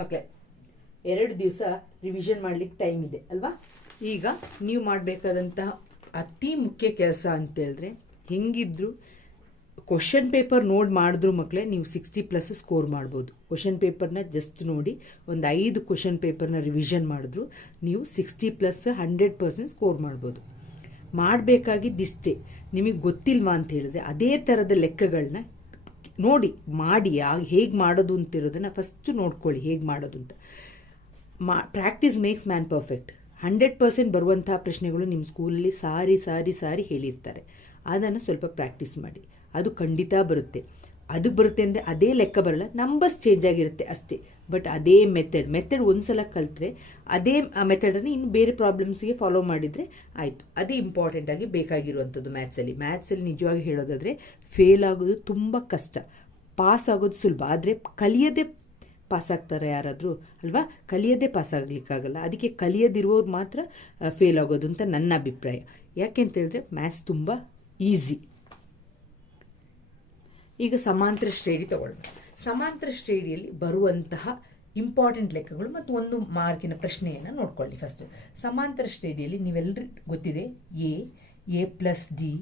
ಮಕ್ಕಳೇ ಎರಡು ದಿವಸ ರಿವಿಷನ್ ಮಾಡ್ಲಿಕ್ಕೆ ಟೈಮ್ ಇದೆ, ಅಲ್ವಾ? ಈಗ ನೀವು ಮಾಡಬೇಕಾದಂತಹ ಅತಿ ಮುಖ್ಯ ಕೆಲಸ ಅಂತ ಹೇಳಿದ್ರೆ ಹೆಂಗಿದ್ರು ಕ್ವಶನ್ ಪೇಪರ್ ನೋಡಿ ಮಾಡಿದ್ರು ಮಕ್ಕಳೇ ನೀವು ಸಿಕ್ಸ್ಟಿ ಪ್ಲಸ್ ಸ್ಕೋರ್ ಮಾಡ್ಬೋದು. ಕ್ವಶನ್ ಪೇಪರ್ನ ಜಸ್ಟ್ ನೋಡಿ, ಒಂದು ಐದು ಕ್ವಶನ್ ಪೇಪರ್ನ ರಿವಿಷನ್ ಮಾಡಿದ್ರು, ನೀವು sixty plus hundred percent score ಮಾಡ್ಬೋದು. ಮಾಡಬೇಕಾಗಿದ್ದಿಷ್ಟೇ, ನಿಮಗೆ ಗೊತ್ತಿಲ್ವಾ ಅಂತ ಹೇಳಿದ್ರೆ, ಅದೇ ಥರದ ಲೆಕ್ಕಗಳನ್ನ ನೋಡಿ, ಮಾಡಿ ಹೇಗೆ ಮಾಡೋದು ಅಂತಿರೋದನ್ನ ಫಸ್ಟ್ ನೋಡ್ಕೊಳ್ಳಿ, ಹೇಗೆ ಮಾಡೋದು ಅಂತ. ಮಾ practice makes man perfect hundred percent ಬರುವಂತಹ ಪ್ರಶ್ನೆಗಳು ನಿಮ್ಮ ಸ್ಕೂಲಲ್ಲಿ ಸಾರಿ ಸಾರಿ ಸಾರಿ ಹೇಳಿರ್ತಾರೆ. ಅದನ್ನು ಸ್ವಲ್ಪ ಪ್ರಾಕ್ಟೀಸ್ ಮಾಡಿ. ಅದು ಖಂಡಿತ ಬರುತ್ತೆ. ಅದು ಬರುತ್ತೆ ಅಂದರೆ ಅದೇ ಲೆಕ್ಕ ಬರಲ್ಲ ನಂಬರ್ಸ್ ಚೇಂಜ್ ಆಗಿರುತ್ತೆ ಅಷ್ಟೇ. ಬಟ್ ಅದೇ ಮೆಥಡ್ ಮೆಥಡ್ ಒಂದ್ಸಲ ಕಲಿತರೆ ಅದೇ ಮೆಥಡನ್ನು ಇನ್ನು ಬೇರೆ ಪ್ರಾಬ್ಲಮ್ಸ್ಗೆ ಫಾಲೋ ಮಾಡಿದರೆ ಆಯಿತು. ಅದೇ ಇಂಪಾರ್ಟೆಂಟ್ ಆಗಿ ಬೇಕಾಗಿರುವಂಥದ್ದು ಮ್ಯಾಥ್ಸಲ್ಲಿ ಮ್ಯಾಥ್ಸಲ್ಲಿ ನಿಜವಾಗಿ ಹೇಳೋದಾದರೆ ಫೇಲ್ ಆಗೋದು ತುಂಬ ಕಷ್ಟ. ಪಾಸ್ ಆಗೋದು ಸುಲಭ. ಆದರೆ ಕಲಿಯದೆ ಪಾಸ್ ಆಗ್ತಾರೆ ಯಾರಾದರೂ, ಅಲ್ವಾ? ಕಲಿಯದೇ ಪಾಸ್ ಆಗಲಿಕ್ಕಾಗಲ್ಲ. ಅದಕ್ಕೆ ಕಲಿಯದಿರುವವ್ರು ಮಾತ್ರ ಫೇಲ್ ಆಗೋದು ಅಂತ ನನ್ನ ಅಭಿಪ್ರಾಯ. ಯಾಕೆ ಅಂತ ಹೇಳಿದ್ರೆ ಮ್ಯಾಥ್ಸ್ ತುಂಬ ಈಸಿ ಈಗ ಸಮಾಂತರ ಶ್ರೇಣಿ ತಗೊಳ್ಳೋಣ ಸಮಾಂತರ ಶ್ರೇಣಿಯಲ್ಲಿ ಬರುವಂತಹ ಇಂಪಾರ್ಟೆಂಟ್ ಲೆಕ್ಕಗಳು ಮತ್ತು ಒಂದು ಮಾರ್ಕಿನ ಪ್ರಶ್ನೆಯನ್ನು ನೋಡ್ಕೊಳ್ಳಿ ಫಸ್ಟು ಸಮಾಂತರ ಶ್ರೇಣಿಯಲ್ಲಿ ನೀವೆಲ್ಲರೂ ಗೊತ್ತಿದೆ? A A plus D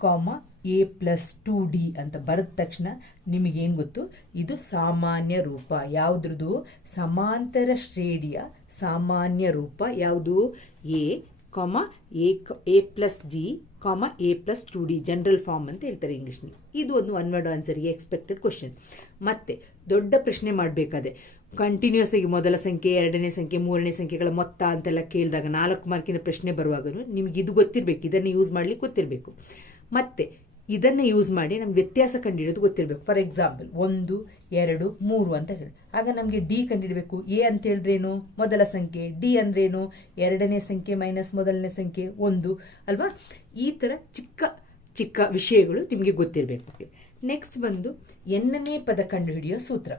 comma A plus two D ಅಂತ ಬರೆದ ತಕ್ಷಣ ನಿಮಗೇನು ಗೊತ್ತು? ಇದು ಸಾಮಾನ್ಯ ರೂಪ. ಯಾವುದ್ರದ್ದು? ಸಮಾಂತರ ಶ್ರೇಣಿಯ ಸಾಮಾನ್ಯ ರೂಪ ಯಾವುದು? A comma A A plus D comma A plus two D general form ಅಂತ ಹೇಳ್ತಾರೆ ಇಂಗ್ಲೀಷ್ನಲ್ಲಿ ಇದು ಒಂದು ಒನ್ ವರ್ಡ್ ಆನ್ಸರ್ಗೆ ಎಕ್ಸ್ಪೆಕ್ಟೆಡ್ ಕ್ವಶನ್ ಮತ್ತೆ ದೊಡ್ಡ ಪ್ರಶ್ನೆ ಮಾಡಬೇಕಾದ್ರೆ ಕಂಟಿನ್ಯೂಸ್ ಆಗಿ ಮೊದಲ ಸಂಖ್ಯೆ, ಎರಡನೇ ಸಂಖ್ಯೆ, ಮೂರನೇ ಸಂಖ್ಯೆಗಳ ಮೊತ್ತ ಅಂತೆಲ್ಲ ಕೇಳಿದಾಗ ನಾಲ್ಕು ಮಾರ್ಕಿನ ಪ್ರಶ್ನೆ ಬರುವಾಗಲೂ ನಿಮ್ಗೆ ಇದು ಗೊತ್ತಿರಬೇಕು, ಇದನ್ನು ಯೂಸ್ ಮಾಡಲಿಕ್ಕೆ ಗೊತ್ತಿರಬೇಕು. ಮತ್ತೆ ಇದನ್ನು ಯೂಸ್ ಮಾಡಿ ನಮ್ಗೆ ವ್ಯತ್ಯಾಸ ಕಂಡುಹಿಡಿಯೋದು ಗೊತ್ತಿರಬೇಕು. ಫಾರ್ ಎಕ್ಸಾಂಪಲ್ ಒಂದು, ಎರಡು, ಮೂರು ಅಂತ ಹೇಳಿ. ಆಗ ನಮಗೆ ಡಿ ಕಂಡಿಡಬೇಕು. ಎ ಅಂತ ಹೇಳಿದ್ರೇನು? ಮೊದಲ ಸಂಖ್ಯೆ. ಡಿ ಅಂದ್ರೇನು? ಎರಡನೇ ಸಂಖ್ಯೆ ಮೈನಸ್ ಮೊದಲನೇ ಸಂಖ್ಯೆ ಒಂದು. ಅಲ್ವಾ? ಈ ಥರ ಚಿಕ್ಕ ಚಿಕ್ಕ ವಿಷಯಗಳು ನಿಮಗೆ ಗೊತ್ತಿರಬೇಕು. ನೆಕ್ಸ್ಟ್ ಬಂದು ಎನ್ನನೇ ಪದ ಕಂಡುಹಿಡಿಯೋ ಸೂತ್ರ.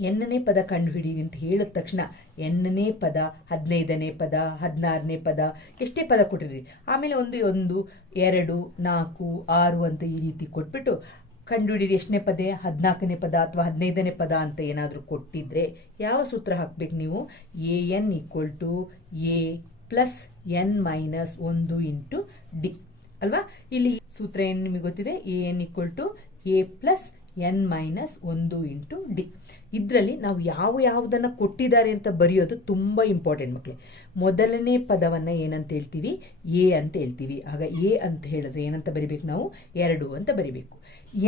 ಎನ್ನನೇ ಪದ ಕಂಡುಹಿಡಿಯಿರಿ ಅಂತ ಹೇಳಿದ ತಕ್ಷಣ ಎನ್ನನೇ ಪದ, ಹದಿನೈದನೇ ಪದ, ಹದಿನಾರನೇ ಪದ, ಎಷ್ಟೇ ಪದ ಕೊಟ್ಟಿರಿ. ಆಮೇಲೆ ಒಂದು ಒಂದು, ಎರಡು, ನಾಲ್ಕು, ಆರು ಅಂತ ಈ ರೀತಿ ಕೊಟ್ಬಿಟ್ಟು ಕಂಡುಹಿಡಿಯಿರಿ ಎಷ್ಟನೇ ಪದ, ಹದಿನಾಲ್ಕನೇ ಪದ ಅಥವಾ ಹದಿನೈದನೇ ಪದ ಅಂತ ಏನಾದರೂ ಕೊಟ್ಟಿದ್ರೆ ಯಾವ ಸೂತ್ರ ಹಾಕ್ಬೇಕು ನೀವು? A N equal to A plus N minus ಒಂದು ಇಂಟು ಡಿ. ಅಲ್ವಾ? ಇಲ್ಲಿ ಸೂತ್ರ ಏನು ನಿಮಗೆ ಗೊತ್ತಿದೆ? A N equal to A plus N minus ಒಂದು ಇಂಟು ಡಿ. ಇದರಲ್ಲಿ ನಾವು ಯಾವ ಯಾವುದನ್ನು ಕೊಟ್ಟಿದ್ದಾರೆ ಅಂತ ಬರೆಯೋದು ತುಂಬ ಇಂಪಾರ್ಟೆಂಟ್ ಮಕ್ಕಳೇ ಮೊದಲನೇ ಪದವನ್ನು ಏನಂತ ಹೇಳ್ತೀವಿ? ಎ ಅಂತ ಹೇಳ್ತೀವಿ. ಆಗ ಎ ಅಂತ ಹೇಳಿದ್ರೆ ಏನಂತ ಬರಿಬೇಕು ನಾವು? ಎರಡು ಅಂತ ಬರಿಬೇಕು.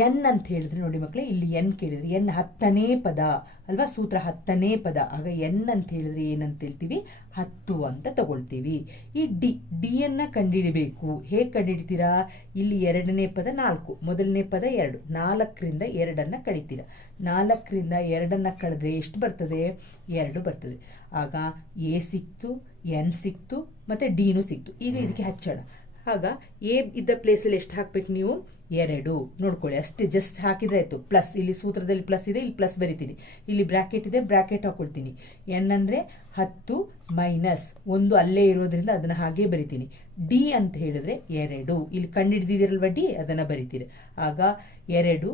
ಎನ್ ಅಂತ ಹೇಳಿದ್ರೆ ನೋಡಿ ಮಕ್ಕಳೇ ಇಲ್ಲಿ ಎನ್ ಕೇಳಿದ್ರೆ ಎನ್ ಹತ್ತನೇ ಪದ ಅಲ್ವಾ? ಸೂತ್ರ ಹತ್ತನೇ ಪದ. ಆಗ ಎನ್ ಅಂತ ಹೇಳಿದ್ರೆ ಏನಂತ ಹೇಳ್ತೀವಿ? ಹತ್ತು ಅಂತ ತಗೊಳ್ತೀವಿ. ಈ ಡಿ ಡಿ ಅನ್ನ ಕಂಡುಹಿಡಿಬೇಕು ಹೇಗೆ ಕಂಡುಹಿಡ್ತೀರಾ ಇಲ್ಲಿ ಎರಡನೇ ಪದ ನಾಲ್ಕು ಮೊದಲನೇ ಪದ ಎರಡು ನಾಲ್ಕರಿಂದ ಎರಡನ್ನು ಕಳಿತೀರ ನಾಲ್ಕರಿಂದ ಎರಡನ್ನು ಕಳೆದ್ರೆ ಎಷ್ಟು ಬರ್ತದೆ? ಎರಡು ಬರ್ತದೆ. ಆಗ ಎ ಸಿಕ್ತು ಎನ್ ಸಿಕ್ತು ಮತ್ತೆ ಡಿನೂ ಸಿಕ್ತು. ಈಗ ಇದಕ್ಕೆ ಹಚ್ಚೋಣ. ಆಗ ಎ ಇದ್ದ ಪ್ಲೇಸಲ್ಲಿ ಎಷ್ಟು ಹಾಕ್ಬೇಕು ನೀವು? ಎರಡು. ನೋಡ್ಕೊಳ್ಳಿ, ಅಷ್ಟೇ ಜಸ್ಟ್ ಹಾಕಿದ್ರೆ ಆಯಿತು. ಪ್ಲಸ್ ಇಲ್ಲಿ ಸೂತ್ರದಲ್ಲಿ ಪ್ಲಸ್ ಇದೆ, ಇಲ್ಲಿ ಪ್ಲಸ್ ಬರಿತೀನಿ. ಇಲ್ಲಿ ಬ್ರಾಕೆಟ್ ಇದೆ ಬ್ರಾಕೆಟ್ ಹಾಕೊಳ್ತೀನಿ. ಎನ್ ಅಂದ್ರೆ ಹತ್ತು ಮೈನಸ್ ಒಂದು ಅಲ್ಲೇ ಇರೋದ್ರಿಂದ ಅದನ್ನ ಹಾಗೆ ಬರಿತೀನಿ. ಡಿ ಅಂತ ಹೇಳಿದ್ರೆ ಎರಡು. ಇಲ್ಲಿ ಕಂಡಿಡಿದಿರಲ್ವ ಡಿ ಅದನ್ನ ಬರಿತೀರಿ. ಆಗ ಎರಡು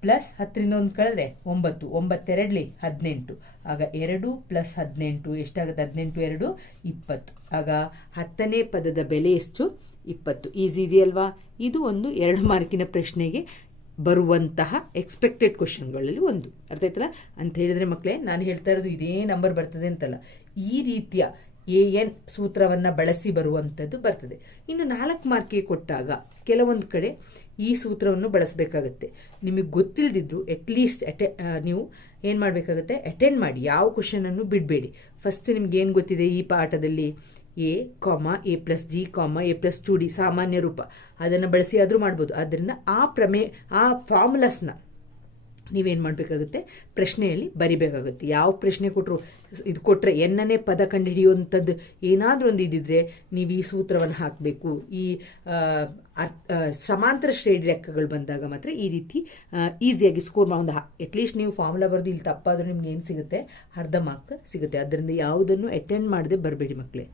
ಪ್ಲಸ್ ಹತ್ತರಿಂದ ಒಂದು ಕಳೆದ್ರೆ ಒಂಬತ್ತು. ಒಂಬತ್ತೆರಡಲಿ ಹದಿನೆಂಟು. ಆಗ ಎರಡು ಪ್ಲಸ್ ಹದಿನೆಂಟು. ಎಷ್ಟಾಗುತ್ತೆ? ಹದಿನೆಂಟು, ಎರಡು, ಇಪ್ಪತ್ತು. ಆಗ ಹತ್ತನೇ ಪದದ ಬೆಲೆ ಎಷ್ಟು? ಇಪ್ಪತ್ತು. ಈಸಿ ಇದೆಯಲ್ವಾ? ಇದು ಒಂದು ಎರಡು ಮಾರ್ಕಿನ ಪ್ರಶ್ನೆಗೆ ಬರುವಂತಹ ಎಕ್ಸ್ಪೆಕ್ಟೆಡ್ ಕ್ವಶನ್ಗಳಲ್ಲಿ ಒಂದು. ಅರ್ಥ ಆಯ್ತಲ್ಲ? ಅಂತ ಹೇಳಿದ್ರೆ ಮಕ್ಕಳೇ ನಾನು ಹೇಳ್ತಾ ಇರೋದು ಇದೇ ನಂಬರ್ ಬರ್ತದೆ ಅಂತಲ್ಲ. ಈ ರೀತಿಯ ಎ ಎನ್ ಸೂತ್ರವನ್ನು ಬಳಸಿ ಬರುವಂಥದ್ದು ಬರ್ತದೆ. ಇನ್ನು ನಾಲ್ಕು ಮಾರ್ಕಿಗೆ ಕೊಟ್ಟಾಗ ಕೆಲವೊಂದು ಕಡೆ ಈ ಸೂತ್ರವನ್ನು ಬಳಸಬೇಕಾಗತ್ತೆ. ನಿಮಗೆ ಗೊತ್ತಿಲ್ಲದಿದ್ರು ಅಟ್ಲೀಸ್ಟ್ ಅಟೆ ನೀವು ಏನು ಮಾಡಬೇಕಾಗುತ್ತೆ? ಅಟೆಂಡ್ ಮಾಡಿ. ಯಾವ ಕ್ವಶನನ್ನು ಬಿಡಬೇಡಿ. ಫಸ್ಟ್ ನಿಮ್ಗೆ ಏನು ಗೊತ್ತಿದೆ ಈ ಪಾಠದಲ್ಲಿ? A comma A plus G comma A plus two D ಸಾಮಾನ್ಯ ರೂಪ. ಅದನ್ನು ಬಳಸಿ ಆದರೂ ಮಾಡ್ಬೋದು. ಆದ್ದರಿಂದ ಆ ಪ್ರಮೇ, ಆ ಫಾರ್ಮುಲಾಸ್ನ ನೀವೇನು ಮಾಡಬೇಕಾಗುತ್ತೆ? ಪ್ರಶ್ನೆಯಲ್ಲಿ ಬರಿಬೇಕಾಗುತ್ತೆ. ಯಾವ ಪ್ರಶ್ನೆ ಕೊಟ್ಟರು ಇದು ಕೊಟ್ಟರೆ ಎನ್ನನೇ ಪದ ಕಂಡುಹಿಡಿಯುವಂಥದ್ದು ಏನಾದರೂ ಒಂದು ಇದ್ದಿದ್ರೆ ನೀವು ಈ ಸೂತ್ರವನ್ನು ಹಾಕಬೇಕು. ಈ ಅರ್ಥ ಸಮಾಂತರ ಶ್ರೇಣಿ ಲೆಕ್ಕಗಳು ಬಂದಾಗ ಮಾತ್ರ ಈ ರೀತಿ ಈಸಿಯಾಗಿ ಸ್ಕೋರ್ ಮಾಡೋದು ಅಟ್ಲೀಸ್ಟ್ ನೀವು ಫಾರ್ಮುಲಾ ಬರೆದು ಇಲ್ಲಿ ತಪ್ಪಾದರೂ ನಿಮ್ಗೆ ಏನು ಸಿಗುತ್ತೆ? ಅರ್ಧ ಮಾರ್ಕ್ ಸಿಗುತ್ತೆ. ಅದರಿಂದ ಯಾವುದನ್ನು ಅಟೆಂಡ್ ಮಾಡದೆ ಬರಬೇಡಿ ಮಕ್ಕಳೇ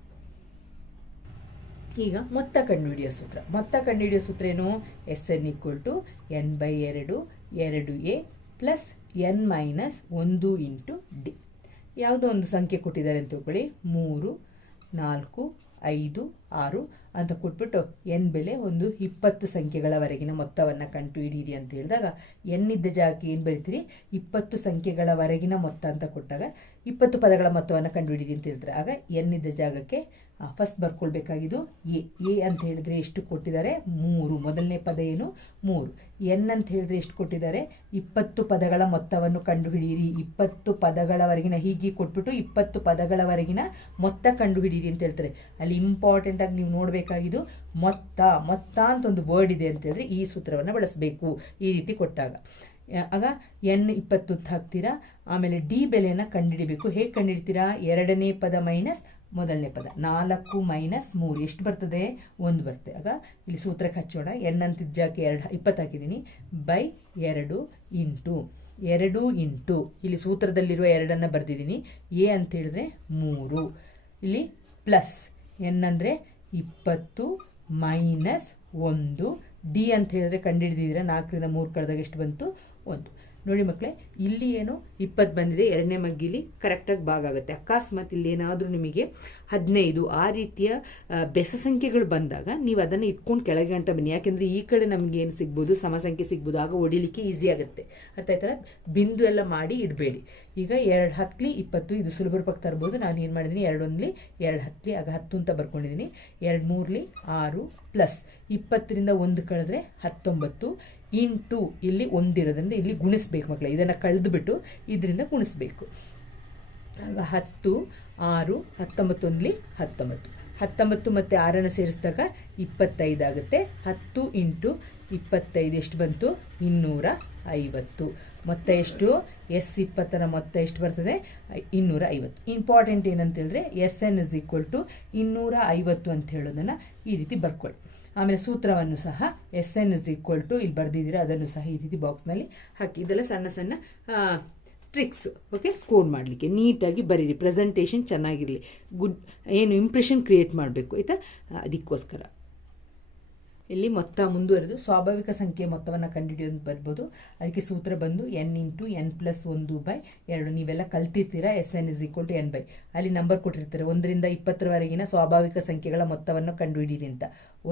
ಈಗ ಮೊತ್ತ ಕಂಡುಹಿಡಿಯೋ ಸೂತ್ರ. ಮೊತ್ತ ಕಂಡುಹಿಡಿಯೋ ಸೂತ್ರ ಏನು? S N equal to N by ಎರಡು ಎರಡು ಎ ಪ್ಲಸ್ ಎನ್ ಮೈನಸ್ ಒಂದು ಇಂಟು ಡಿ ಯಾವುದೋ ಒಂದು ಸಂಖ್ಯೆ ಕೊಟ್ಟಿದ್ದಾರೆ ಅಂತ ತಿಳ್ಕೊಳ್ಳಿ. ಮೂರು, ನಾಲ್ಕು, ಐದು, ಆರು ಅಂತ ಕೊಟ್ಬಿಟ್ಟು ಎನ್ ಬೆಲೆ ಒಂದು ಇಪ್ಪತ್ತು ಸಂಖ್ಯೆಗಳವರೆಗಿನ ಮೊತ್ತವನ್ನು ಕಂಡುಹಿಡಿಯಿರಿ ಅಂತ ಹೇಳಿದಾಗ ಎನ್ ಇದ್ದ ಜಾಗಕ್ಕೆ ಏನು ಬರೀತೀರಿ? ಇಪ್ಪತ್ತು ಸಂಖ್ಯೆಗಳವರೆಗಿನ ಮೊತ್ತ ಅಂತ ಕೊಟ್ಟಾಗ ಇಪ್ಪತ್ತು ಪದಗಳ ಮೊತ್ತವನ್ನು ಕಂಡುಹಿಡಿಯಿರಿ ಅಂತ ಹೇಳ್ತಾರೆ ಆಗ ಎನ್ ಇದ್ದ ಜಾಗಕ್ಕೆ ಫಸ್ಟ್ ಬರ್ಕೊಳ್ಬೇಕಾಗಿದ್ದು ಎ ಎ ಅಂತ ಹೇಳಿದ್ರೆ ಎಷ್ಟು ಕೊಟ್ಟಿದ್ದಾರೆ? ಮೂರು. ಮೊದಲನೇ ಪದ ಏನು? ಮೂರು. ಎನ್ ಅಂತ ಹೇಳಿದ್ರೆ ಎಷ್ಟು ಕೊಟ್ಟಿದ್ದಾರೆ? ಇಪ್ಪತ್ತು ಪದಗಳ ಮೊತ್ತವನ್ನು ಕಂಡುಹಿಡಿಯಿರಿ. ಇಪ್ಪತ್ತು ಪದಗಳವರೆಗಿನ ಹೀಗೆ ಕೊಟ್ಬಿಟ್ಟು ಇಪ್ಪತ್ತು ಪದಗಳವರೆಗಿನ ಮೊತ್ತ ಕಂಡುಹಿಡಿಯಿರಿ ಅಂತ ಹೇಳ್ತಾರೆ. ಅಲ್ಲಿ ಇಂಪಾರ್ಟೆಂಟ್ ಆಗಿ ನೀವು ನೋಡಬೇಕಾಗಿದ್ದು ಮೊತ್ತ ಮೊತ್ತ ಅಂತ ಒಂದು ವರ್ಡ್ ಇದೆ ಅಂತ ಹೇಳಿದ್ರೆ ಈ ಸೂತ್ರವನ್ನು ಬಳಸಬೇಕು ಈ ರೀತಿ ಕೊಟ್ಟಾಗ. ಆಗ ಎನ್ ಇಪ್ಪತ್ತು ಹಾಕ್ತೀರಾ? ಆಮೇಲೆ ಡಿ ಬೆಲೆಯನ್ನು ಕಂಡುಹಿಡಿಬೇಕು ಹೇಗೆ ಕಂಡುಹಿಡ್ತೀರಾ ಎರಡನೇ ಪದ ಮೈನಸ್ ಮೊದಲನೇ ಪದ. ನಾಲ್ಕು ಮೈನಸ್ ಮೂರು. ಎಷ್ಟು ಬರ್ತದೆ? ಒಂದು ಬರ್ತದೆ. ಆಗ ಇಲ್ಲಿ ಸೂತ್ರಕ್ಕೆ ಹಚ್ಚೋಣ. ಎನ್ ಅಂತ ಜಾಕೆ ಎರಡು ಇಪ್ಪತ್ತು ಹಾಕಿದ್ದೀನಿ. ಬೈ ಎರಡು ಇಂಟು. ಎರಡು ಇಂಟು. ಇಲ್ಲಿ ಸೂತ್ರದಲ್ಲಿರುವ ಎರಡನ್ನು ಬರೆದಿದ್ದೀನಿ. ಎ ಅಂತ ಹೇಳಿದ್ರೆ ಮೂರು. ಇಲ್ಲಿ ಪ್ಲಸ್ ಎನ್ ಅಂದರೆ ಇಪ್ಪತ್ತು ಮೈನಸ್ ಒಂದು. ಡಿ ಅಂತ ಹೇಳಿದ್ರೆ ಕಂಡುಹಿಡಿದಿದ್ದೀರಾ ನಾಲ್ಕರಿಂದ ಮೂರು ಕಳೆದಾಗ ಎಷ್ಟು ಬಂತು? ಒಂದು. ನೋಡಿ ಮಕ್ಕಳೇ ಇಲ್ಲಿ ಏನು ಇಪ್ಪತ್ತು ಬಂದಿದೆ, ಎರಡನೇ ಮಗ್ಗಿಲಿ ಕರೆಕ್ಟಾಗಿ ಭಾಗ ಆಗುತ್ತೆ. ಅಕಸ್ಮಾತ್ ಇಲ್ಲಿ ಏನಾದರೂ ನಿಮಗೆ ಹದಿನೈದು ಆ ರೀತಿಯ ಬೆಸ ಸಂಖ್ಯೆಗಳು ಬಂದಾಗ ನೀವು ಅದನ್ನು ಇಟ್ಕೊಂಡು ಕೆಳಗೆ ಗಂಟ ಬನ್ನಿ. ಯಾಕೆಂದರೆ ಈ ಕಡೆ ನಮಗೆ ಏನು ಸಿಗ್ಬೋದು? ಸಮ ಸಂಖ್ಯೆ ಸಿಗ್ಬೋದು. ಆಗ ಹೊಡಿಲಿಕ್ಕೆ ಈಸಿ ಆಗುತ್ತೆ. ಅರ್ಥ ಆಯ್ತಲ್ಲ ಬಿಂದು ಎಲ್ಲ ಮಾಡಿ ಇಡಬೇಡಿ. ಈಗ ಎರಡು ಹತ್ತಲಿ ಇಪ್ಪತ್ತು, ಇದು ಸುಲಭರ ಪಕ್ಕ ತರ್ಬೋದು. ನಾನು ಏನು ಮಾಡಿದ್ದೀನಿ? ಎರಡು ಒಂದ್ಲಿ ಎರಡು ಹತ್ತಲಿ ಆಗ ಹತ್ತು ಅಂತ ಬರ್ಕೊಂಡಿದ್ದೀನಿ. ಎರಡು ಮೂರಲಿ ಆರು ಪ್ಲಸ್ ಇಪ್ಪತ್ತರಿಂದ ಒಂದು ಕಳೆದ್ರೆ ಹತ್ತೊಂಬತ್ತು. ಇಂಟು ಇಲ್ಲಿ ಒಂದಿರೋದ್ರಿಂದ ಇಲ್ಲಿ ಗುಣಿಸ್ಬೇಕು ಮಕ್ಕಳು ಇದನ್ನು ಕಳೆದುಬಿಟ್ಟು ಇದರಿಂದ ಗುಣಿಸ್ಬೇಕು. ಹತ್ತು, ಆರು ಹತ್ತೊಂಬತ್ತು ಒಂದ್ಲಿ ಹತ್ತೊಂಬತ್ತು. ಹತ್ತೊಂಬತ್ತು ಮತ್ತು ಆರನ್ನು ಸೇರಿಸಿದಾಗ ಇಪ್ಪತ್ತೈದು ಆಗುತ್ತೆ. ಹತ್ತು ಇಂಟು ಇಪ್ಪತ್ತೈದು ಎಷ್ಟು ಬಂತು? ಇನ್ನೂರ ಐವತ್ತು. ಮೊತ್ತ ಎಷ್ಟು? ಎಸ್ ಇಪ್ಪತ್ತರ ಮೊತ್ತ ಎಷ್ಟು ಬರ್ತದೆ? ಇನ್ನೂರ ಐವತ್ತು. ಇಂಪಾರ್ಟೆಂಟ್ ಏನಂತ ಹೇಳಿದ್ರೆ, S N is equal to ಇನ್ನೂರ ಐವತ್ತು ಅಂತ ಹೇಳೋದನ್ನು ಈ ರೀತಿ ಬರ್ಕೊಳ್ಳಿ. ಆಮೇಲೆ ಸೂತ್ರವನ್ನು ಸಹ S N is equal to ಇಲ್ಲಿ ಬರೆದಿದ್ದೀರಾ, ಅದನ್ನು ಸಹ ಈ ರೀತಿ ಬಾಕ್ಸ್ನಲ್ಲಿ ಹಾಕಿ. ಇದೆಲ್ಲ ಸಣ್ಣ ಸಣ್ಣ ಟ್ರಿಕ್ಸ್ ಓಕೆ ಸ್ಕೋರ್ ಮಾಡಲಿಕ್ಕೆ, ನೀಟಾಗಿ ಬರೀರಿ. ಪ್ರೆಸೆಂಟೇಷನ್ ಚೆನ್ನಾಗಿರಲಿ. ಗುಡ್ ಏನು ಇಂಪ್ರೆಷನ್ ಕ್ರಿಯೇಟ್ ಮಾಡಬೇಕು, ಆಯಿತಾ? ಅದಕ್ಕೋಸ್ಕರ. ಇಲ್ಲಿ ಮೊತ್ತ ಮುಂದುವರೆದು ಸ್ವಾಭಾವಿಕ ಸಂಖ್ಯೆ ಮೊತ್ತವನ್ನು ಕಂಡುಹಿಡಿಯೋದು ಬರ್ಬೋದು. ಅದಕ್ಕೆ ಸೂತ್ರ ಬಂದು ಎನ್ ಇಂಟು ಎನ್ ಪ್ಲಸ್ ಒಂದು ಬೈ ಎರಡು. ನೀವೆಲ್ಲ ಕಲ್ತಿರ್ತೀರಾ? S N is equal to N by ಅಲ್ಲಿ ನಂಬರ್ ಕೊಟ್ಟಿರ್ತಾರೆ. ಒಂದರಿಂದ ಇಪ್ಪತ್ತರವರೆಗಿನ ಸ್ವಾಭಾವಿಕ ಸಂಖ್ಯೆಗಳ ಮೊತ್ತವನ್ನು ಕಂಡುಹಿಡಿಯಿರಿ ಅಂತ.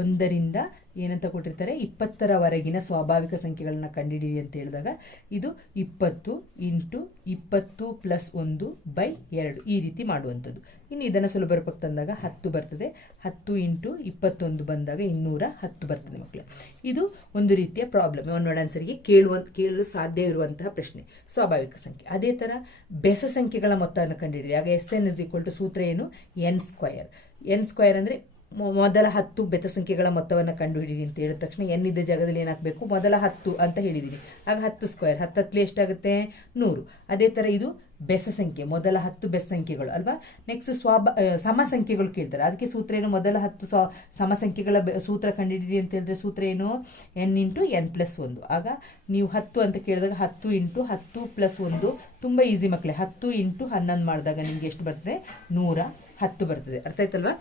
ಒಂದರಿಂದ ಏನಂತ ಕೊಟ್ಟಿರ್ತಾರೆ? ಇಪ್ಪತ್ತರವರೆಗಿನ ಸ್ವಾಭಾವಿಕ ಸಂಖ್ಯೆಗಳನ್ನ ಕಂಡುಹಿಡಿಯಿರಿ ಅಂತ ಹೇಳಿದಾಗ ಇದು ಇಪ್ಪತ್ತು ಇಂಟು ಇಪ್ಪತ್ತು ಪ್ಲಸ್ ಒಂದು ಬೈ ಎರಡು ಈ ರೀತಿ ಮಾಡುವಂಥದ್ದು. ಇನ್ನು ಇದನ್ನು ಸುಲಭ ರೂಪಕ್ಕೆ ತಂದಾಗ ಹತ್ತು ಬರ್ತದೆ. ಹತ್ತು ಇಂಟು ಇಪ್ಪತ್ತೊಂದು ಬಂದಾಗ ಇನ್ನೂರ ಹತ್ತು ಬರ್ತದೆ ಮಕ್ಕಳು ಇದು ಒಂದು ರೀತಿಯ ಪ್ರಾಬ್ಲಮ್ ಒನ್ ವರ್ಡ್ ಆನ್ಸರ್ಗೆ ಕೇಳುವ, ಕೇಳಲು ಸಾಧ್ಯ ಇರುವಂತಹ ಪ್ರಶ್ನೆ. ಸ್ವಾಭಾವಿಕ ಸಂಖ್ಯೆ. ಅದೇ ಥರ ಬೆಸ ಸಂಖ್ಯೆಗಳ ಮೊತ್ತವನ್ನು ಕಂಡುಹಿಡಿಯಿರಿ ಆಗ S N is equal to ಸೂತ್ರ ಏನು? ಎನ್ ಸ್ಕ್ವಯರ್ ಎನ್ ಸ್ಕ್ವಯರ್ ಅಂದರೆ ಮೊದಲ ಹತ್ತು ಬೆತ್ತ ಸಂಖ್ಯೆಗಳ ಮೊತ್ತವನ್ನು ಕಂಡುಹಿಡಿಯಿರಿ ಅಂತ ಹೇಳಿದ ತಕ್ಷಣ ಎನ್ನಿದ್ದ ಜಾಗದಲ್ಲಿ ಏನಾಗಬೇಕು? ಮೊದಲ ಹತ್ತು ಅಂತ ಹೇಳಿದ್ದೀನಿ ಆಗ ಹತ್ತು ಸ್ಕ್ವೇರ್ ಹತ್ತತ್ಲಿ ಎಷ್ಟಾಗುತ್ತೆ? ನೂರು. ಅದೇ ಥರ ಇದು ಬೆಸ ಸಂಖ್ಯೆ ಮೊದಲ ಹತ್ತು ಬೆಸ ಸಂಖ್ಯೆಗಳು ಅಲ್ವಾ? ನೆಕ್ಸ್ಟ್ ಸ್ವಾಭ ಸಮ ಸಂಖ್ಯೆಗಳು ಕೇಳ್ತಾರೆ. ಅದಕ್ಕೆ ಸೂತ್ರ ಏನು? ಮೊದಲ ಹತ್ತು ಸ್ವ ಸಮ ಸಂಖ್ಯೆಗಳ ಸೂತ್ರ ಕಂಡುಹಿಡಿಯಿರಿ ಅಂತ ಹೇಳಿದ್ರೆ ಸೂತ್ರ ಏನು? ಎನ್ ಇಂಟು ಎನ್ ಪ್ಲಸ್ ಒಂದು. ಆಗ ನೀವು ಹತ್ತು ಅಂತ ಕೇಳಿದಾಗ ಹತ್ತು ಇಂಟು ಹತ್ತು ಪ್ಲಸ್ ಒಂದು ತುಂಬ ಈಸಿ ಮಕ್ಕಳೇ. ಹತ್ತು ಇಂಟು ಹನ್ನೊಂದು ಮಾಡಿದಾಗ ನಿಮ್ಗೆ ಎಷ್ಟು ಬರ್ತದೆ? ನೂರ ಹತ್ತು ಬರ್ತದೆ. ಅರ್ಥ ಆಯ್ತಲ್ವಾ?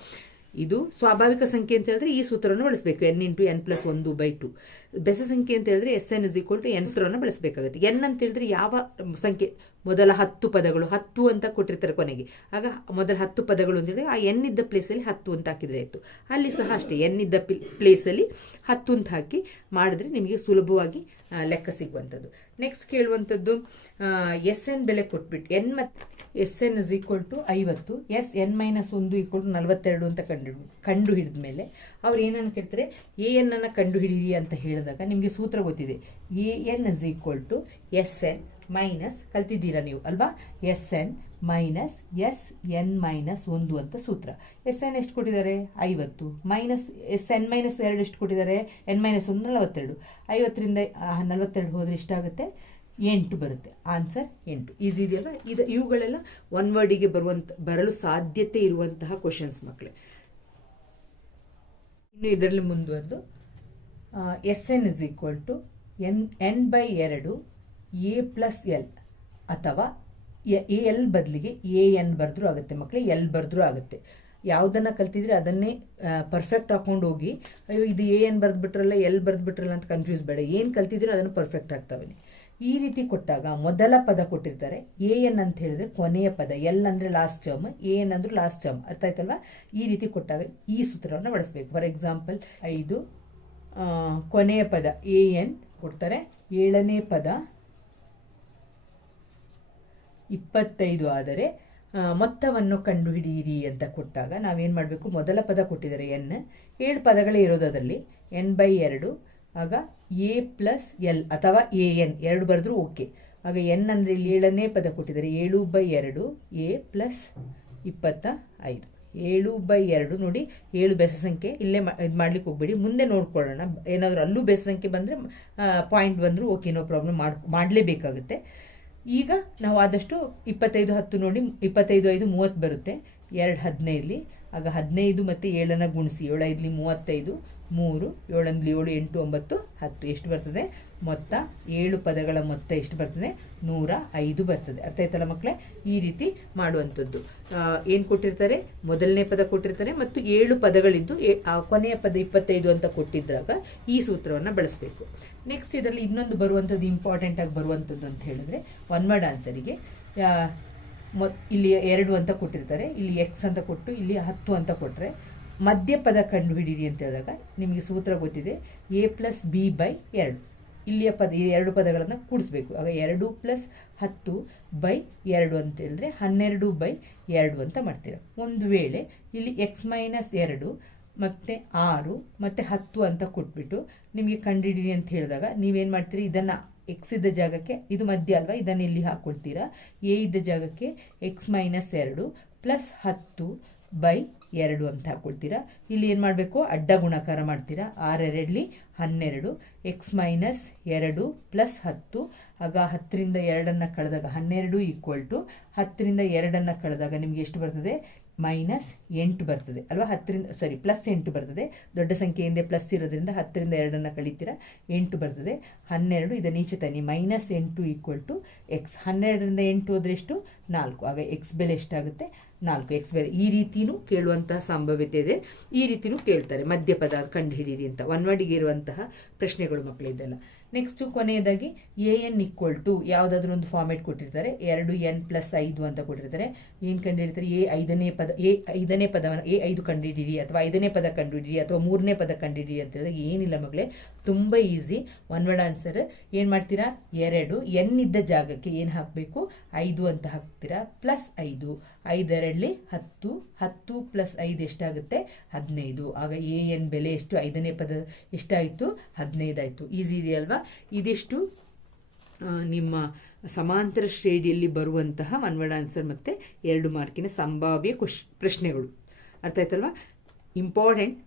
ಇದು ಸ್ವಾಭಾವಿಕ ಸಂಖ್ಯೆ ಅಂತ ಹೇಳಿದ್ರೆ ಈ ಸೂತ್ರವನ್ನು ಬಳಸಬೇಕು. ಎನ್ ಇಂಟು ಎನ್ ಪ್ಲಸ್ ಒಂದು ಬೈ ಟು ಬೆಸ ಸಂಖ್ಯೆ ಅಂತ ಹೇಳಿದ್ರೆ S N is equal to N ಸೂತ್ರವನ್ನು ಬಳಸಬೇಕಾಗುತ್ತೆ. ಎನ್ ಅಂತ ಹೇಳಿದ್ರೆ ಯಾವ ಸಂಖ್ಯೆ? ಮೊದಲ ಹತ್ತು ಪದಗಳು ಹತ್ತು ಅಂತ ಕೊಟ್ಟಿರ್ತಾರೆ ಕೊನೆಗೆ. ಆಗ ಮೊದಲ ಹತ್ತು ಪದಗಳು ಅಂತ ಆ ಎನ್ ಇದ್ದ ಪ್ಲೇಸಲ್ಲಿ ಹತ್ತು ಅಂತ ಹಾಕಿದ್ರೆ ಆಯಿತು. ಅಲ್ಲಿ ಸಹ ಅಷ್ಟೇ, ಎನ್ ಇದ್ದ ಪ್ಲೇಸಲ್ಲಿ ಹತ್ತು ಅಂತ ಹಾಕಿ ಮಾಡಿದ್ರೆ ನಿಮಗೆ ಸುಲಭವಾಗಿ ಲೆಕ್ಕ ಸಿಗುವಂಥದ್ದು. ನೆಕ್ಸ್ಟ್ ಕೇಳುವಂಥದ್ದು ಎಸ್ ಎನ್ ಬೆಲೆ ಕೊಟ್ಬಿಟ್ಟು ಎನ್ ಮತ್ತು S N is equal to ಐವತ್ತು. ಎಸ್ ಎನ್ ಮೈನಸ್ ಒಂದು ಈಕ್ವಲ್ ಟು ನಲವತ್ತೆರಡು ಅಂತ ಕಂಡು ಕಂಡು ಹಿಡಿದ ಮೇಲೆ ಅವ್ರು ಏನನ್ನು ಕೇಳ್ತಾರೆ? ಎ ಎನ್ ಅನ್ನು ಕಂಡು ಹಿಡಿಯಿರಿ ಅಂತ ಹೇಳಿದಾಗ ನಿಮಗೆ ಸೂತ್ರ ಗೊತ್ತಿದೆ. A N is equal to S N minus ಕಲ್ತಿದ್ದೀರಾ ನೀವು, ಅಲ್ವಾ? S N minus S N minus ಒಂದು ಅಂತ ಸೂತ್ರ. ಎಸ್ ಎನ್ ಎಷ್ಟು ಕೊಟ್ಟಿದ್ದಾರೆ? ಐವತ್ತು. ಮೈನಸ್ ಎಸ್ ಎನ್ ಮೈನಸ್ ಎರಡು ಎಷ್ಟು ಕೊಟ್ಟಿದ್ದಾರೆ? ಎನ್ ಮೈನಸ್ ಒಂದು ನಲವತ್ತೆರಡು. ಐವತ್ತರಿಂದ ನಲವತ್ತೆರಡು ಹೋದರೆ ಎಷ್ಟಾಗುತ್ತೆ? ಎಂಟು ಬರುತ್ತೆ. ಆನ್ಸರ್ ಎಂಟು. ಈಸಿ ಇದೆಯಲ್ಲ? ಇದು ಇವುಗಳೆಲ್ಲ ಒನ್ ವರ್ಡಿಗೆ ಬರುವಂಥ ಬರಲು ಸಾಧ್ಯತೆ ಇರುವಂತಹ ಕ್ವಶನ್ಸ್ ಮಕ್ಕಳೇ ಇನ್ನು ಇದರಲ್ಲಿ ಮುಂದುವರೆದು S N is equal to N N by ಎರಡು ಎ ಪ್ಲಸ್ ಎಲ್ ಅಥವಾ ಎ ಎಲ್ ಬದಲಿಗೆ ಎ ಎನ್ ಬರೆದ್ರೂ ಆಗುತ್ತೆ ಮಕ್ಕಳು ಎಲ್ ಬರೆದ್ರೂ ಆಗುತ್ತೆ. ಯಾವುದನ್ನು ಕಲ್ತಿದ್ರೆ ಅದನ್ನೇ ಪರ್ಫೆಕ್ಟ್ ಹಾಕೊಂಡು ಹೋಗಿ, ಅಯ್ಯೋ, ಇದು ಎ ಎನ್ ಬರೆದ್ಬಿಟ್ರಲ್ಲ ಎಲ್ ಬರೆದ್ಬಿಟ್ರಲ್ಲ ಅಂತ ಕನ್ಫ್ಯೂಸ್ ಬೇಡ. ಏನು ಕಲ್ತಿದ್ರೆ ಅದನ್ನು ಪರ್ಫೆಕ್ಟ್ ಆಗ್ತಾ ಈ ರೀತಿ ಕೊಟ್ಟಾಗ ಮೊದಲ ಪದ ಕೊಟ್ಟಿರ್ತಾರೆ ಎ ಎನ್ ಅಂತ ಹೇಳಿದ್ರೆ ಕೊನೆಯ ಪದ ಎಲ್ ಅಂದರೆ ಲಾಸ್ಟ್ ಟರ್ಮ್ ಎ ಎನ್ ಅಂದ್ರೆ ಲಾಸ್ಟ್ ಟರ್ಮ್ ಅರ್ಥ ಆಯ್ತಲ್ವಾ? ಈ ರೀತಿ ಕೊಟ್ಟಾಗ ಈ ಸೂತ್ರವನ್ನು ಬಳಸಬೇಕು. ಫಾರ್ ಎಕ್ಸಾಂಪಲ್ ಐದು ಕೊನೆಯ ಪದ ಎ ಎನ್ ಕೊಡ್ತಾರೆ, ಏಳನೇ ಪದ ಇಪ್ಪತ್ತೈದು ಆದರೆ ಮೊತ್ತವನ್ನು ಕಂಡುಹಿಡಿಯಿರಿ ಅಂತ ಕೊಟ್ಟಾಗ ನಾವೇನು ಮಾಡಬೇಕು? ಮೊದಲ ಪದ ಕೊಟ್ಟಿದ್ದಾರೆ ಎನ್. ಏಳು ಪದಗಳೇ ಇರೋದು ಅದರಲ್ಲಿ. ಎನ್ ಬೈ ಎರಡು, ಆಗ ಎ ಪ್ಲಸ್ ಎಲ್ ಅಥವಾ ಎ ಎನ್. ಎರಡು ಬರೆದ್ರೂ ಓಕೆ. ಆಗ ಎನ್ ಅಂದರೆ ಇಲ್ಲಿ ಏಳನೇ ಪದ ಕೊಟ್ಟಿದ್ದಾರೆ. ಏಳು ಬೈ ಎರಡು, ಎ ಪ್ಲಸ್ ಇಪ್ಪತ್ತ ಐದು. ಏಳು ಬೈ ಎರಡು ನೋಡಿ, ಏಳು ಬೆಸ ಸಂಖ್ಯೆ. ಇಲ್ಲೇ ಇದು ಮಾಡ್ಲಿಕ್ಕೆ ಹೋಗ್ಬೇಡಿ. ಮುಂದೆ ನೋಡ್ಕೊಳ್ಳೋಣ. ಏನಾದರೂ ಅಲ್ಲೂ ಬೆಸ ಸಂಖ್ಯೆ ಬಂದರೆ ಪಾಯಿಂಟ್ ಬಂದರೂ ಓಕೆ, ನೋ ಪ್ರಾಬ್ಲಮ್ ಮಾಡ್, ಮಾಡಲೇಬೇಕಾಗುತ್ತೆ. ಈಗ ನಾವು ಆದಷ್ಟು ಇಪ್ಪತ್ತೈದು ಹತ್ತು ನೋಡಿ ಇಪ್ಪತ್ತೈದು ಐದು ಮೂವತ್ತು ಬರುತ್ತೆ ಎರಡು ಹದಿನೈದಲಿ ಆಗ ಹದಿನೈದು ಮತ್ತು ಏಳನ್ನು ಗುಣಿಸಿ, ಏಳು ಐದಲಿ ಮೂವತ್ತೈದು, ಮೂರು ಏಳಂದ್ಲಿ ಏಳು, ಎಂಟು, ಒಂಬತ್ತು, ಹತ್ತು. ಎಷ್ಟು ಬರ್ತದೆ? ಮೊತ್ತ ಏಳು ಪದಗಳ ಮೊತ್ತ ಎಷ್ಟು ಬರ್ತದೆ? ನೂರ ಐದು ಬರ್ತದೆ. ಅರ್ಥ ಆಯ್ತಲ್ಲ ಮಕ್ಕಳೇ ಈ ರೀತಿ ಮಾಡುವಂಥದ್ದು. ಏನು ಕೊಟ್ಟಿರ್ತಾರೆ? ಮೊದಲನೇ ಪದ ಕೊಟ್ಟಿರ್ತಾರೆ ಮತ್ತು ಏಳು ಪದಗಳಿದ್ದು ಆ ಕೊನೆಯ ಪದ ಇಪ್ಪತ್ತೈದು ಅಂತ ಕೊಟ್ಟಿದ್ದಾಗ ಈ ಸೂತ್ರವನ್ನು ಬಳಸಬೇಕು. ನೆಕ್ಸ್ಟ್ ಇದರಲ್ಲಿ ಇನ್ನೊಂದು ಬರುವಂಥದ್ದು ಇಂಪಾರ್ಟೆಂಟಾಗಿ ಬರುವಂಥದ್ದು ಅಂತ ಹೇಳಿದ್ರೆ ಒನ್ ವರ್ಡ್ ಆನ್ಸರಿಗೆ ಮೊ ಇಲ್ಲಿ ಎರಡು ಅಂತ ಕೊಟ್ಟಿರ್ತಾರೆ, ಇಲ್ಲಿ ಎಕ್ಸ್ ಅಂತ ಕೊಟ್ಟು, ಇಲ್ಲಿ ಹತ್ತು ಅಂತ ಕೊಟ್ಟರೆ ಮಧ್ಯಪದ ಕಂಡುಹಿಡಿಯಿರಿ ಅಂತ ಹೇಳಿದಾಗ ನಿಮಗೆ ಸೂತ್ರ ಗೊತ್ತಿದೆ ಎ ಪ್ಲಸ್ ಬಿ ಬೈ ಎರಡು. ಇಲ್ಲಿಯ ಪದ, ಈ ಎರಡು ಪದಗಳನ್ನು ಕೂಡಿಸ್ಬೇಕು. ಆಗ ಎರಡು ಪ್ಲಸ್ ಹತ್ತು ಬೈ ಎರಡು ಅಂತ ಹೇಳಿದ್ರೆ ಹನ್ನೆರಡು ಬೈ ಎರಡು ಅಂತ ಮಾಡ್ತೀರಾ. ಒಂದು ವೇಳೆ ಇಲ್ಲಿ ಎಕ್ಸ್ ಮೈನಸ್ ಎರಡು, ಮತ್ತು ಆರು, ಮತ್ತು ಹತ್ತು ಅಂತ ಕೊಟ್ಬಿಟ್ಟು ನಿಮಗೆ ಕಂಡುಹಿಡಿರಿ ಅಂತ ಹೇಳಿದಾಗ ನೀವೇನು ಮಾಡ್ತೀರಿ? ಇದನ್ನು ಎಕ್ಸ್ ಇದ್ದ ಜಾಗಕ್ಕೆ, ಇದು ಮಧ್ಯ ಅಲ್ವಾ? ಇದನ್ನು ಇಲ್ಲಿ ಹಾಕ್ಕೊಳ್ತೀರಾ ಎ ಇದ್ದ ಜಾಗಕ್ಕೆ ಎಕ್ಸ್ ಮೈನಸ್ ಎರಡು ಪ್ಲಸ್ ಹತ್ತು ಬೈ ಎರಡು ಅಂತ ಹಾಕ್ಕೊಳ್ತೀರಾ ಇಲ್ಲಿ ಏನು ಮಾಡಬೇಕು? ಅಡ್ಡ ಗುಣಾಕಾರ ಮಾಡ್ತೀರಾ? ಆರೆರಡ್ಲಿ ಹನ್ನೆರಡು ಎಕ್ಸ್ ಮೈನಸ್ ಎರಡು ಪ್ಲಸ್ ಹತ್ತು. ಆಗ ಹತ್ತರಿಂದ ಎರಡನ್ನು ಕಳೆದಾಗ ಹನ್ನೆರಡು ಈಕ್ವಲ್ ಟು ಹತ್ತರಿಂದ ಎರಡನ್ನು ಕಳೆದಾಗ ನಿಮಗೆ ಎಷ್ಟು ಬರ್ತದೆ? ಮೈನಸ್ ಎಂಟು ಬರ್ತದೆ ಅಲ್ವಾ? ಹತ್ತರಿಂದ ಸಾರಿ ಪ್ಲಸ್ ಎಂಟು ಬರ್ತದೆ. ದೊಡ್ಡ ಸಂಖ್ಯೆಯಿಂದ ಪ್ಲಸ್ ಇರೋದ್ರಿಂದ ಹತ್ತರಿಂದ ಎರಡನ್ನು ಕಳೀತೀರ? ಎಂಟು ಬರ್ತದೆ. ಹನ್ನೆರಡು, ಇದು ನೀಚೆ ತನ್ನಿ ಮೈನಸ್ ಎಂಟು ಈಕ್ವಲ್ ಟು ಎಕ್ಸ್ ಹನ್ನೆರಡರಿಂದ ಎಂಟು ಹೋದರೆ ಎಷ್ಟು? ನಾಲ್ಕು. ಆಗ ಎಕ್ಸ್ ಬೆಲೆ ಎಷ್ಟಾಗುತ್ತೆ? ನಾಲ್ಕು. ಎಕ್ಸ್ ಬೆಲೆ. ಈ ರೀತಿಯೂ ಕೇಳುವಂತಹ ಸಂಭವ್ಯತೆ ಇದೆ. ಈ ರೀತಿಯೂ ಕೇಳ್ತಾರೆ ಮದ್ಯಪದ ಕಂಡುಹಿಡಿಯಿರಿ ಅಂತ. ಒನ್ ವರ್ಡಿಗೆ ಇರುವಂತಹ ಪ್ರಶ್ನೆಗಳು ಮಕ್ಕಳು ಇದೆಲ್ಲ ನೆಕ್ಸ್ಟ್ ಕೊನೆಯದಾಗಿ ಎ ಎನ್ ಇಕ್ವಲ್ ಟು ಯಾವುದಾದ್ರೂ ಒಂದು ಫಾರ್ಮೆಟ್ ಕೊಟ್ಟಿರ್ತಾರೆ. ಎರಡು ಎನ್ ಪ್ಲಸ್ ಐದು ಅಂತ ಕೊಟ್ಟಿರ್ತಾರೆ. ಏನು ಕಂಡುಹಿಡಿತಾರೆ ಎ ಐದನೇ ಪದ ಎ ಐದನೇ ಪದವನ್ನು ಎ ಐದು ಕಂಡುಹಿಡಿಯಿರಿ ಅಥವಾ ಐದನೇ ಪದ ಕಂಡುಹಿಡಿಯಿರಿ ಅಥವಾ ಮೂರನೇ ಪದ ಕಂಡುಹಿಡಿಯಿರಿ ಅಂತ ಹೇಳಿದಾಗ ಏನಿಲ್ಲ ಮಗಳೇ. ತುಂಬ ಈಸಿ ಒನ್ ವರ್ಡ್ ಆನ್ಸರ್ ಏನು ಮಾಡ್ತೀರಾ? ಎರಡು. ಎನ್ ಇದ್ದ ಜಾಗಕ್ಕೆ ಏನು ಹಾಕಬೇಕು? ಐದು ಅಂತ ಹಾಕ್ತೀರಾ? ಪ್ಲಸ್ ಐದು. ಐದರಲ್ಲಿ ಹತ್ತು. ಹತ್ತು ಪ್ಲಸ್ ಐದು ಎಷ್ಟಾಗುತ್ತೆ? ಹದಿನೈದು. ಆಗ ಎ ಎನ್ ಬೆಲೆ ಎಷ್ಟು? ಐದನೇ ಪದ ಎಷ್ಟಾಯಿತು? ಹದಿನೈದು ಆಯಿತು. ಈಸಿ ಇದೆಯಲ್ವಾ? ಇದಿಷ್ಟು ನಿಮ್ಮ ಸಮಾಂತರ ಶ್ರೇಣಿಯಲ್ಲಿ ಬರುವಂತಹ ಒನ್ ವರ್ಡ್ ಆನ್ಸರ್ ಮತ್ತು ಎರಡು ಮಾರ್ಕಿನ ಸಂಭಾವ್ಯ ಪ್ರಶ್ನೆಗಳು. ಅರ್ಥ ಆಯ್ತಲ್ವಾ? ಇಂಪಾರ್ಟೆಂಟ್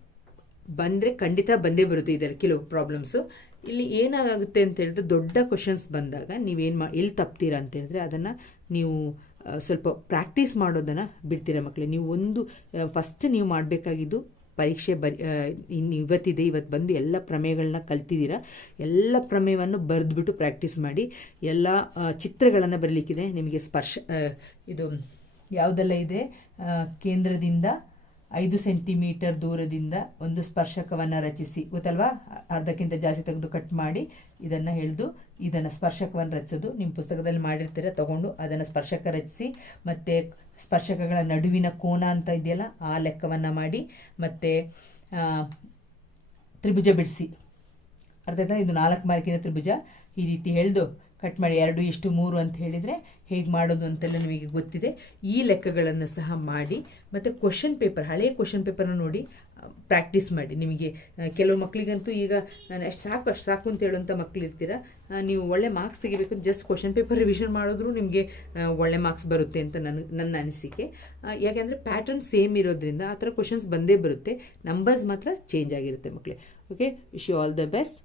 ಬಂದರೆ ಖಂಡಿತ ಬಂದೇ ಬರುತ್ತೆ ಇದರಲ್ಲಿ ಕೆಲವು ಪ್ರಾಬ್ಲಮ್ಸು ಇಲ್ಲಿ ಏನಾಗುತ್ತೆ ಅಂತ ಹೇಳಿದ್ರೆ ದೊಡ್ಡ ಕ್ವಶನ್ಸ್ ಬಂದಾಗ ನೀವೇನು ಮಾ, ಎಲ್ಲಿ ತಪ್ತೀರಾ ಅಂತ ಹೇಳಿದ್ರೆ ಅದನ್ನು ನೀವು ಸ್ವಲ್ಪ ಪ್ರಾಕ್ಟೀಸ್ ಮಾಡೋದನ್ನು ಬಿಡ್ತೀರಾ ಮಕ್ಕಳೇ ನೀವು ಒಂದು ಫಸ್ಟ್ ನೀವು ಮಾಡಬೇಕಾಗಿದ್ದು ಪರೀಕ್ಷೆ ಬರಿ ಇನ್ನು ಇವತ್ತಿದೆ, ಇವತ್ತು ಬಂದು ಎಲ್ಲ ಪ್ರಮೇಯಗಳನ್ನ ಕಲ್ತಿದ್ದೀರಾ? ಎಲ್ಲ ಪ್ರಮೇಯವನ್ನು ಬರೆದ್ಬಿಟ್ಟು ಪ್ರಾಕ್ಟೀಸ್ ಮಾಡಿ, ಎಲ್ಲ ಚಿತ್ರಗಳನ್ನು ಬರಲಿಕ್ಕಿದೆ. ನಿಮಗೆ ಸ್ಪರ್ಶ ಇದು ಯಾವುದೆಲ್ಲ ಇದೆ? ಕೇಂದ್ರದಿಂದ ಐದು ಸೆಂಟಿಮೀಟರ್ ದೂರದಿಂದ ಒಂದು ಸ್ಪರ್ಶಕವನ್ನು ರಚಿಸಿ. ಗೊತ್ತಲ್ವಾ? ಅರ್ಧಕ್ಕಿಂತ ಜಾಸ್ತಿ ತೆಗೆದು ಕಟ್ ಮಾಡಿ, ಇದನ್ನು ಎಳೆದು ಇದನ್ನು ಸ್ಪರ್ಶಕವನ್ನು ರಚಿಸೋದು. ನಿಮ್ಮ ಪುಸ್ತಕದಲ್ಲಿ ಮಾಡಿರ್ತೀರ, ತಗೊಂಡು ಅದನ್ನು ಸ್ಪರ್ಶಕ ರಚಿಸಿ, ಮತ್ತು ಸ್ಪರ್ಶಕಗಳ ನಡುವಿನ ಕೋನ ಅಂತ ಇದೆಯಲ್ಲ, ಆ ಲೆಕ್ಕವನ್ನು ಮಾಡಿ ಮತ್ತು ತ್ರಿಭುಜ ಬಿಡಿಸಿ. ಅರ್ಥ ಇದು ನಾಲ್ಕು ಮಾರ್ಕಿನ ತ್ರಿಭುಜ. ಈ ರೀತಿ ಎಳೆದು ಕಟ್ ಮಾಡಿ ಎರಡು ಇಷ್ಟು ಮೂರು ಅಂತ ಹೇಳಿದರೆ ಹೇಗೆ ಮಾಡೋದು ಅಂತೆಲ್ಲ ನಿಮಗೆ ಗೊತ್ತಿದೆ. ಈ ಲೆಕ್ಕಗಳನ್ನು ಸಹ ಮಾಡಿ, ಮತ್ತು ಕ್ವಶನ್ ಪೇಪರ್ ಹಳೆಯ ಕ್ವಶನ್ ಪೇಪರ್ನ ನೋಡಿ ಪ್ರಾಕ್ಟೀಸ್ ಮಾಡಿ. ನಿಮಗೆ ಕೆಲವು ಮಕ್ಕಳಿಗಂತೂ ಈಗ ನಾನು ಅಷ್ಟು ಸಾಕು ಅಷ್ಟು ಸಾಕು ಅಂತ ಹೇಳುವಂಥ ಮಕ್ಕಳು ಇರ್ತೀರ ನೀವು ಒಳ್ಳೆ ಮಾರ್ಕ್ಸ್ ತೆಗಿಬೇಕು ಜಸ್ಟ್ ಕ್ವಶನ್ ಪೇಪರ್ ರಿವಿಷನ್ ಮಾಡಿದ್ರು ನಿಮಗೆ ಒಳ್ಳೆ ಮಾರ್ಕ್ಸ್ ಬರುತ್ತೆ ಅಂತ ನನ್ನ ನನ್ನ ಅನಿಸಿಕೆ. ಯಾಕೆಂದರೆ ಪ್ಯಾಟರ್ನ್ ಸೇಮ್ ಇರೋದ್ರಿಂದ ಆ ಥರ ಕ್ವಶನ್ಸ್ ಬಂದೇ ಬರುತ್ತೆ. ನಂಬರ್ಸ್ ಮಾತ್ರ ಚೇಂಜ್ ಆಗಿರುತ್ತೆ ಮಕ್ಕಳೇ okay wish you all the best